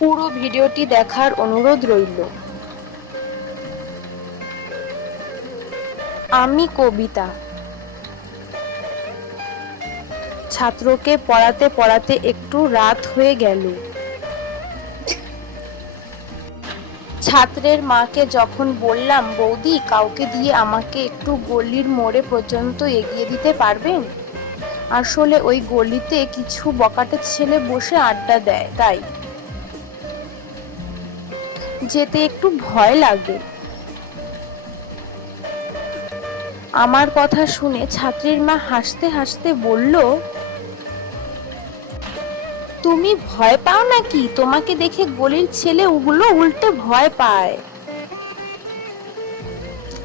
পুরো ভিডিওটি দেখার অনুরোধ রইল। আমি কবিতা। ছাত্রকে পড়াতে পড়াতে একটু রাত হয়ে গেল। ছাত্রের মাকে যখন বললাম, বৌদি, কাউকে দিয়ে আমাকে একটু গলির মোড়ে পর্যন্ত এগিয়ে দিতে পারবেন? আসলে ওই গলিতে কিছু বকাটে ছেলে বসে আড্ডা দেয়, তাই। যেতে একটু ভয় লাগে। আমার কথা শুনে ছাত্রীর মা হাসতে হাসতে বলল, তুমি ভয় পাও নাকি? তোমাকে দেখে গলির ছেলে ওগুলো উল্টে ভয় পায়।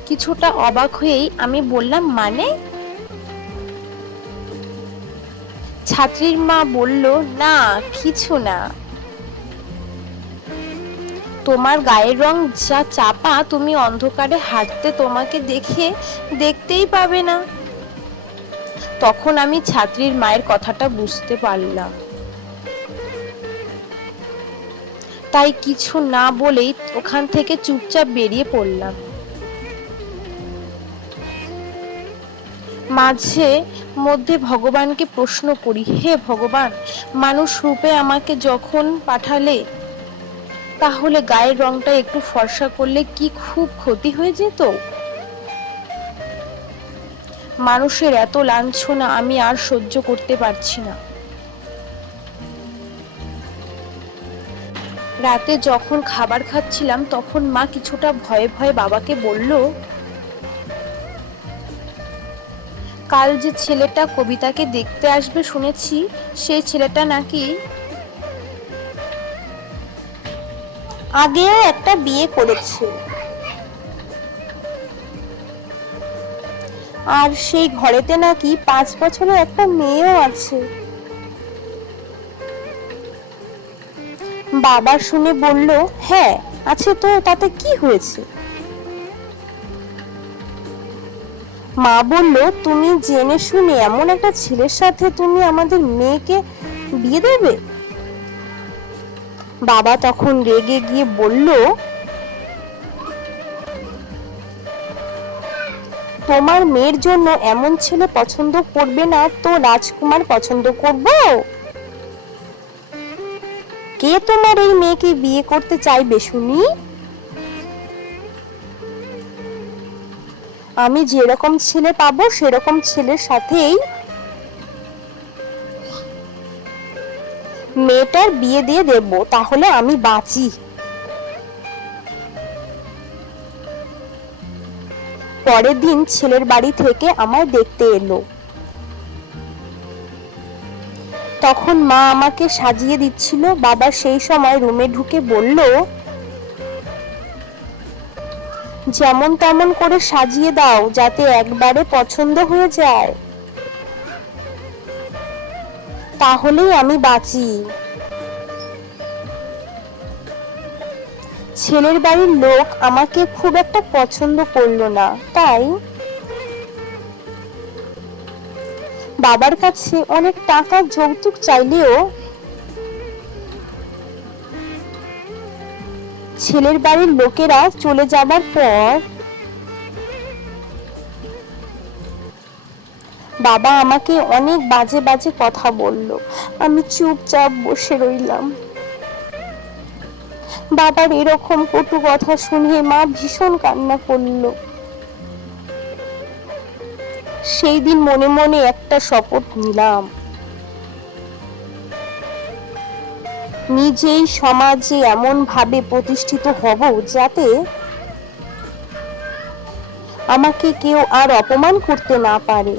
কিছুটা অবাক হয়েই আমি বললাম মানে? ছাত্রীর মা বলল, না, কিছু না। তোমার গায়ের রং যা চাপা, তুমি অন্ধকারে হাঁটতে তোমাকে দেখে দেখতেই পাবে না। তখন আমি ছাত্রীর মায়ের কথাটা বুঝতে পারলাম। তাই কিছু না বলেই ওখান থেকে চুপচাপ বেরিয়ে পড়লাম। মাঝে মধ্যে ভগবানকে প্রশ্ন করি, হে ভগবান, মানুষ রূপে আমাকে যখন পাঠালে তাহলে গায়ের রংটা একটু ফর্সা করলে কি খুব ক্ষতি হয়ে যেত? মানুষের এত লাঞ্ছনা আমি আর সহ্য করতে পারছি না। রাতে যখন খাবার খাচ্ছিলাম, তখন মা কিছুটা ভয়ে ভয়ে বাবাকে বলল, কাল যে ছেলেটা কবিতাকে দেখতে আসবে শুনেছি, সেই ছেলেটা নাকি আগেও একটা বিয়ে করেছে। আর সেই ঘরেতে নাকি পাঁচ বছরের একটা মেয়েও আছে। বাবা শুনে বলল হ্যাঁ আছে তো, তাতে কি হয়েছে? মা বলল, তুমি জেনে শুনে এমন একটা ছেলের সাথে তুমি আমাদের মেয়েকে বিয়ে দেবে? বাবা তখন রেগে গিয়ে বলল, তোমার মেয়ের জন্য এমন ছেলে পছন্দ করবে না তো রাজকুমার পছন্দ করব? কে তোমার এই মেয়েকে বিয়ে করতে চাইবে শুনি? আমি যেরকম ছেলে পাবো সেরকম ছেলের সাথেই মেয়েটার বিয়ে দিয়ে দেব, তাহলে আমি বাঁচি। পরের দিন ছেলের বাড়ি থেকে আমায় দেখতে এলো। তখন মা আমাকে সাজিয়ে দিচ্ছিল, বাবা সেই সময় রুমে ঢুকে বলল, যেমন তেমন করে সাজিয়ে দাও, যাতে একবারে পছন্দ হয়ে যায়। তাহলেই আমি বাঁচি। ছেলের বাড়ির লোক আমাকে খুব একটা পছন্দ করল না, তাই বাবার কাছে অনেক টাকা যৌতুক চাইলেও ছেলের বাড়ির লোকেরা চলে যাবার পর বাবা আমাকে অনেক বাজে বাজে কথা বলল। আমি চুপচাপ বসে রইলাম। বাবার এরকম কটু কথা শুনে মা ভীষণ কান্না করল। সেই দিন মনে মনে একটা শপথ নিলাম। নিজেই সমাজে এমন ভাবে প্রতিষ্ঠিত হব যাতে আমাকে কেউ আর অপমান করতে না পারে।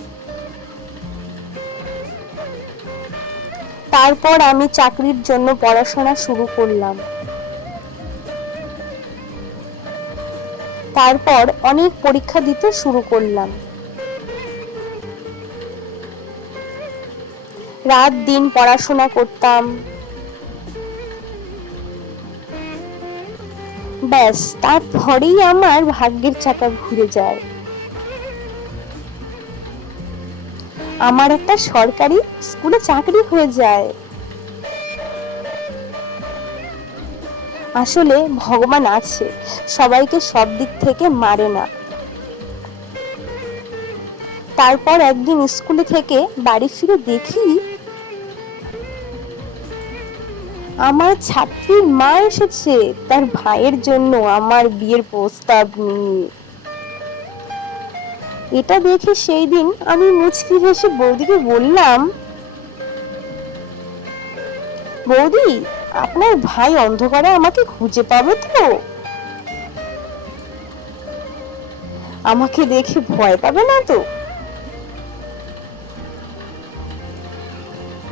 তারপর আমি চাকরির জন্য পড়াশোনা শুরু করলাম। তারপর অনেক পরীক্ষা দিতে শুরু করলাম। রাত দিন পড়াশোনা করতাম। ব্যাস, তারপরেই আমার ভাগ্যের চাকা ঘুরে যায়। আমার একটা সরকারি স্কুলে চাকরি হয়ে যায়। আসলে ভগবান আছে, সবাইকে সব দিক থেকে মারে না। তারপর একদিন স্কুলে থেকে বাড়ি ফিরে দেখি, আমার ছাত্রীর মা এসেছে, তার ভাইয়ের জন্য আমার বিয়ের প্রস্তাব নিয়ে। এটা দেখে সেই দিন আমি মুচকি হেসে বৌদিকে বললাম, বৌদি, আপনার ভাই অন্ধকারে আমাকে খুঁজে পাবে তো? আমাকে দেখে ভয় পাবে না তো?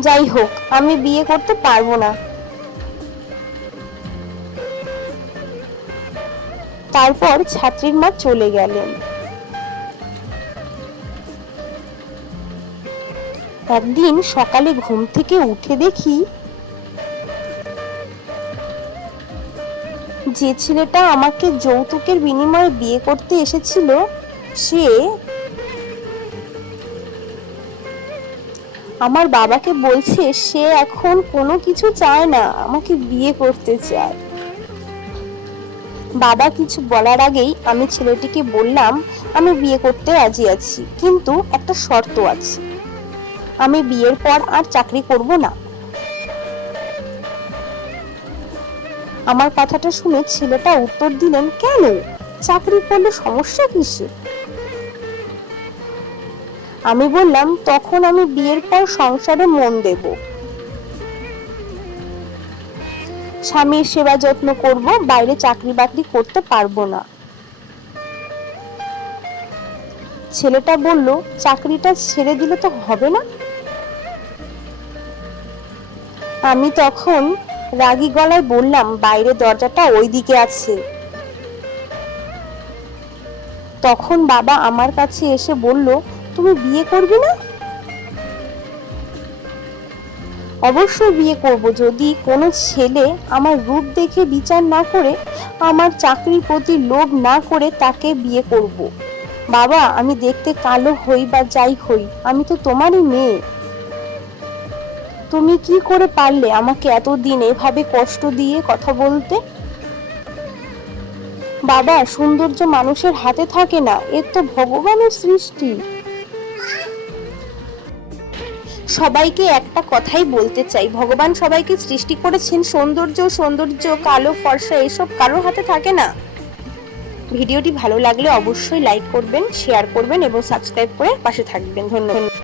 যাই হোক, আমি বিয়ে করতে পারব না। তারপর ছাত্রীর মা চলে গেলেন। একদিন সকালে ঘুম থেকে উঠে দেখি যে ছেলেটা আমাকে যৌতুকের বিনিময়ে বিয়ে করতে এসেছিল, সে আমার বাবাকে বলছে, সে এখন কোনো কিছু চায় না, আমাকে বিয়ে করতে চায়। বাবা কিছু বলার আগেই আমি ছেলেটিকে বললাম, আমি বিয়ে করতে রাজি আছি, কিন্তু একটা শর্ত আছে। আমি বিয়ের পর আর চাকরি করব না। আমার কথাটা শুনে ছেলেটা উত্তর দিলেন, কেন? চাকরি করলে সমস্যা কিসে আমি বললাম, তখন আমি বিয়ের পর সংসারে মন দেব। স্বামীর সেবা যত্ন করব, বাইরে চাকরি বাকরি করতে পারব না। ছেলেটা বলল, চাকরিটা ছেড়ে দিলে তো হবে না? আমি তখন রাগী গলায় বললাম, বাইরে দরজাটা ওই দিকে আছে। তখন বাবা আমার কাছে এসে বলল, তুমি বিয়ে করবে না? অবশ্যই বিয়ে করব, যদি কোনো ছেলে আমার রূপ দেখে বিচার না করে, আমার চাকরির প্রতি লোভ না করে তাকে বিয়ে করব। বাবা, আমি দেখতে কালো হই বা যাই হই, আমি তো তোমারই মেয়ে। তুমি কি করে পারলে আমাকে এতদিন এভাবে কষ্ট দিয়ে কথা বলতে? বাবা, সৌন্দর্য মানুষের হাতে থাকে না এর তো ভগবানের সৃষ্টি। সবাইকে একটা কথাই বলতে চাই। ভগবান সবাইকে সৃষ্টি করেছেন, সৌন্দর্য সৌন্দর্য, কালো, ফর্সা, এসব কারোর হাতে থাকে না। ভিডিওটি ভালো লাগলে অবশ্যই লাইক করবেন শেয়ার করবেন এবং সাবস্ক্রাইব করে পাশে থাকবেন। ধন্যবাদ।